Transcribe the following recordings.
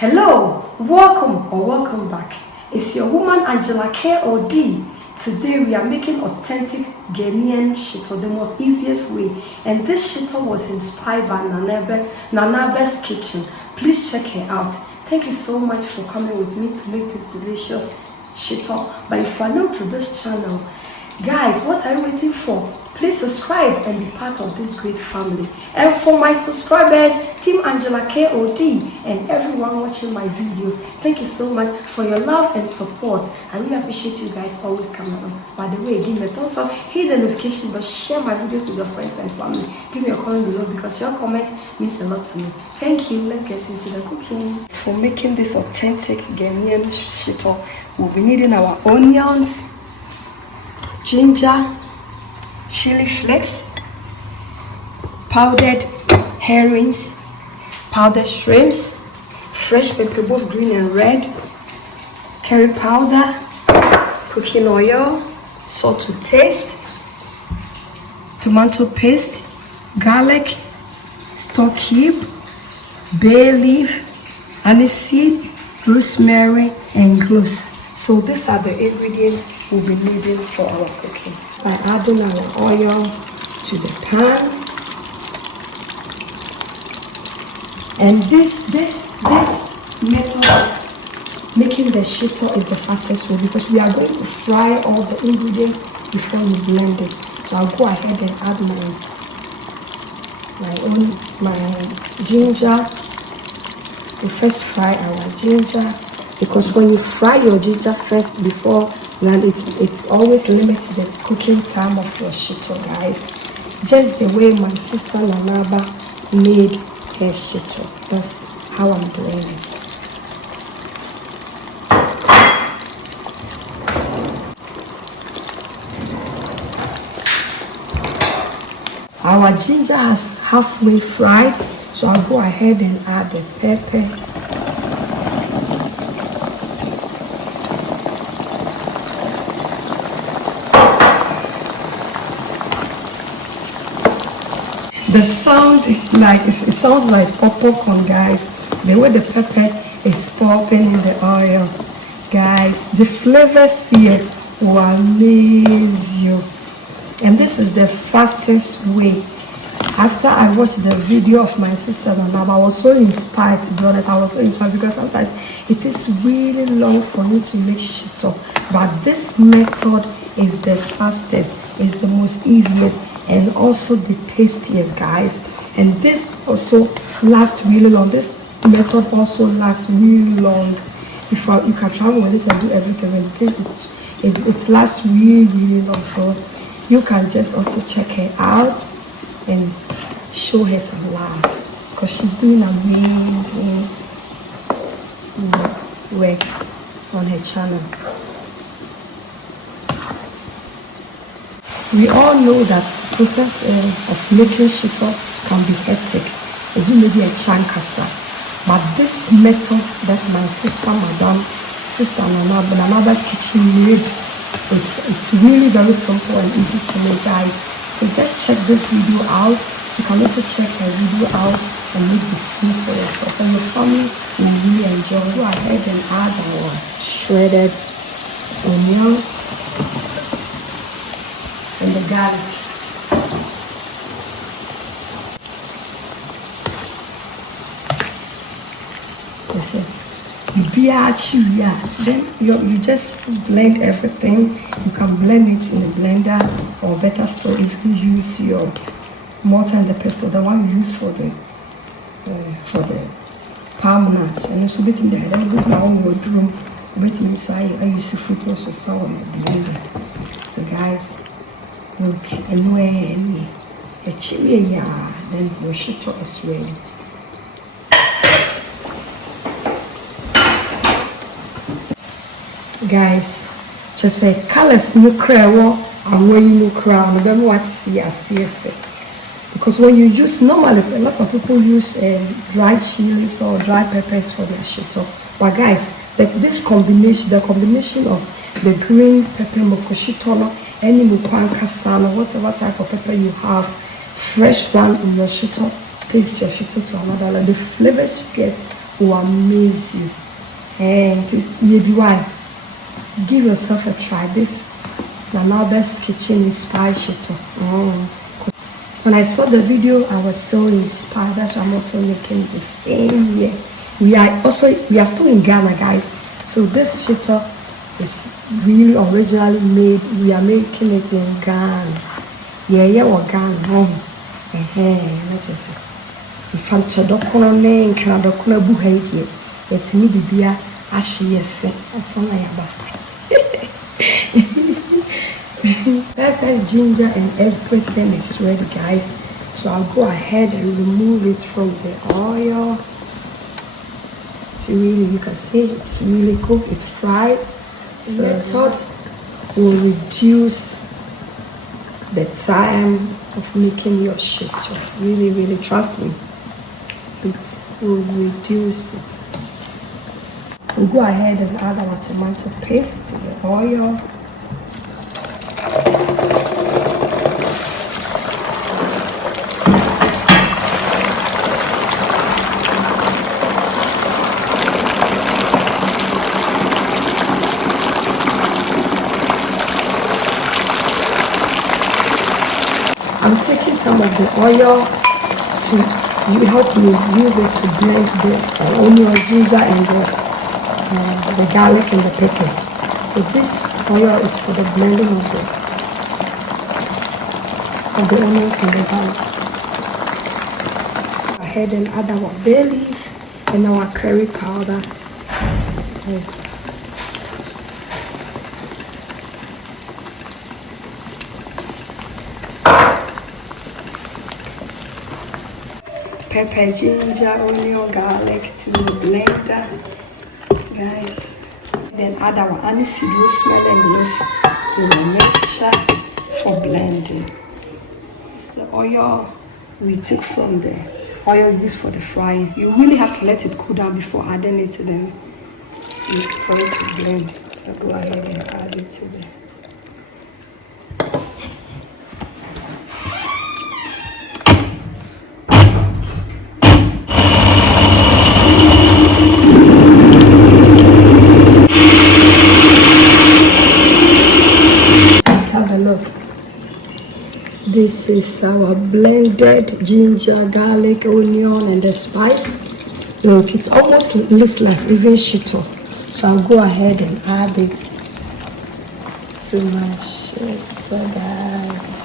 Hello, welcome back. It's your woman Angela KOD. Today we are making authentic Ghanaian shito, the most easiest way. And this shito was inspired by Nanabe's kitchen. Please check her out. Thank you so much for coming with me to make this delicious shito. But if you are new to this channel, guys, what are you waiting for? Please subscribe and be part of this great family. And for my subscribers, Team Angela KOD, and everyone watching my videos, thank you so much for your love and support. I really appreciate you guys always coming on. By the way, give me a thumbs up, hit the notification bell, share my videos with your friends and family. Give me a comment below because your comments means a lot to me. Thank you. Let's get into the cooking. For making this authentic Ghanaian shito, we'll be needing our onions, ginger, chili flakes, powdered herrings, powdered shrimps, fresh pepper, both green and red, curry powder, cooking oil, salt to taste, tomato paste, garlic, stock cube, bay leaf, aniseed, rosemary, and cloves. So these are the ingredients we'll be needing for our cooking. By adding our oil to the pan, and this method of making the shito is the fastest way because we are going to fry all the ingredients before we blend it. So I'll go ahead and add my ginger. We first fry our ginger because when you fry your ginger first before, then it's always limits the cooking time of your shito, guys. Just the way my sister Nanaba made her shito. That's how I'm doing it. Our ginger has halfway fried, so I'll go ahead and add the pepper. The sound is like, it sounds like popcorn, guys. The way the pepper is popping in the oil. Guys, the flavors here will amaze you. And this is the fastest way. After I watched the video of my sister Nanaba, I was so inspired, to be honest. I was so inspired because sometimes it is really long for me to make shito. But this method is the fastest, is the most easiest, and also the tastiest, guys. And this also lasts really long. This method also lasts really long. Before you can travel with it and do everything, and it lasts really long. So you can just also check her out and show her some love because she's doing amazing work on her channel. We all know that the process of making shito can be hectic. It may be a chankasa. But this method that my sister Nanaba's kitchen made, it's really very simple and easy to make, guys. So just check this video out. You can also check her video out and make the scene for yourself. And your family will really enjoy. Go ahead and add our shredded onions and the garlic. Listen, then you just blend everything. You can blend it in a blender, or better still, if you use your mortar and the pestle, the one you use for the palm nuts. And also bit in there. Then with my own room, bit me so I use fruit process on the blender. So guys, look, and when a chili, then your shito is ready. Guys, just say colors no crowd and when you crown, then what see because when you use normally a lot of people use dry chilies or dry peppers for their shito. But guys, this combination, the combination of the green pepper mokoshito, any mupankasano, whatever type of pepper you have, fresh one in your shito, taste your shito to another level. The flavors you get will amaze you. And maybe why? Give yourself a try. This Nana's Kitchen inspired Shito. When I saw the video, I was so inspired. That's why I'm also making the same here. We are still in Ghana, guys. So this Shito is really originally made. We are making it in Ghana. Yeah, or Ghana. Let's just say. If I'm to dokuna ne nkana dokuna bu haidie. It's me bibia ashi yese. Asana yaba. Pepper, ginger, and everything is ready, guys. So I'll go ahead and remove it from the oil. It's really, you can see it's really cooked, it's fried. So method will reduce the time of making your shito. Really, really, trust me. It will reduce it. We'll go ahead and add our tomato paste to the oil. I'm taking some of the oil to help me use it to blend the onion, ginger, and the garlic and the peppers. So this oil is for the blending of the onions and the garlic. Go ahead and add our bay leaf and our curry powder. Pepper, ginger, onion, garlic to the blender, guys. Then add our aniseed, rosemary, and cloves to the mixture for blending. This is the oil we took from the oil used for the frying. You really have to let it cool down before adding it to the for it to blend. So go ahead and add it to the. This is our blended ginger, garlic, onion, and the spice. Look, it's almost listless, even Shito. So I'll go ahead and add it to my Shito, guys.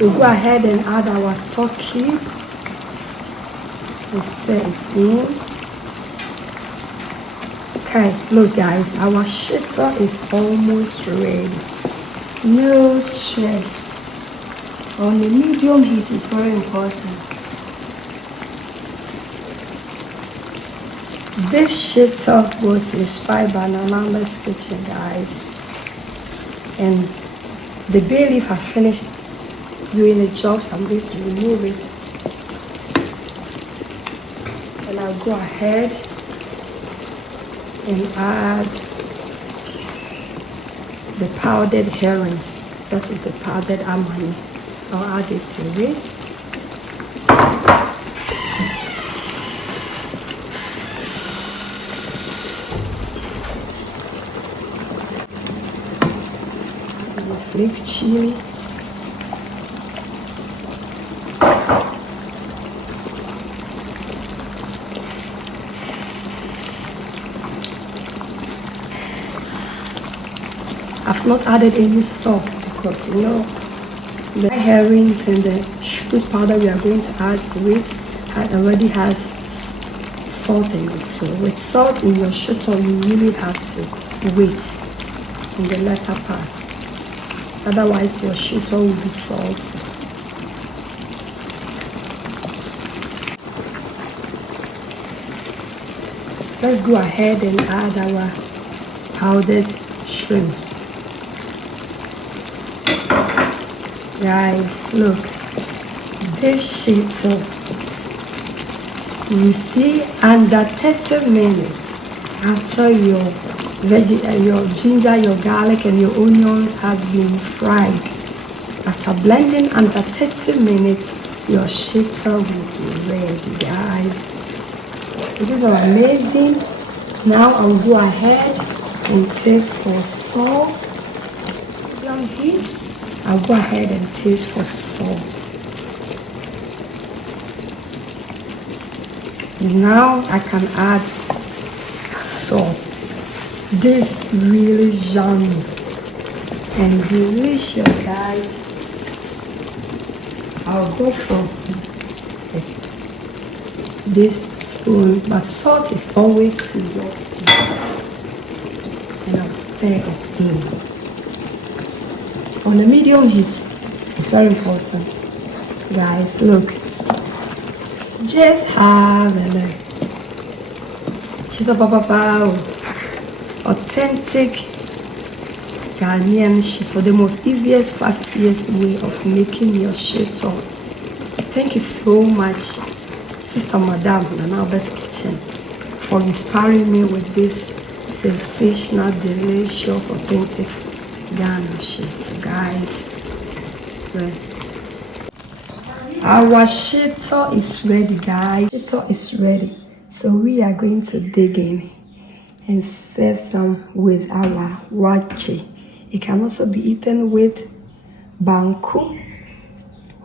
We'll go ahead and add our stock cube. We'll set it in. Okay, look guys, our shito is almost ready. No stress. On the medium heat is very important. This shito was inspired by Nana's Kitchen, guys. And the bay leaf has finished doing the job, so I'm going to remove it. And I'll go ahead and add the powdered herrings. That is the powdered amani. I'll add it to this. Flaked chili. I've not added any salt because you know the herrings and the spruce powder we are going to add to it already has salt in it. So with salt in your shito, you really have to wait in the latter part. Otherwise your shito will be salty. Let's go ahead and add our powdered shrimps. Guys, look, this shito You see, under 30 minutes after your your ginger, your garlic, and your onions has been fried, after blending under 30 minutes, your shito will be ready, guys. Isn't that amazing? Now I'll go ahead and taste for salt. Medium heat. I'll go ahead and taste for salt. Now I can add salt. This really yummy and delicious, guys. I'll go for this spoon, but salt is always to your taste. And I'll stir it in. On the medium heat, it's very important. Guys, look. Just have a look. Shito Papa, authentic Ghanaian shito, the most easiest, fastest way of making your shito. Thank you so much, Sister Madame Nanabe's Kitchen, for inspiring me with this sensational, delicious, authentic Ghana shito, guys. Right. Our shito is ready, guys. Shito is ready. So we are going to dig in and serve some with our wachi. It can also be eaten with banku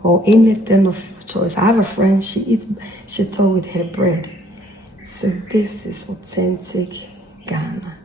or anything of your choice. I have a friend, she eats shito with her bread. So this is authentic Ghana.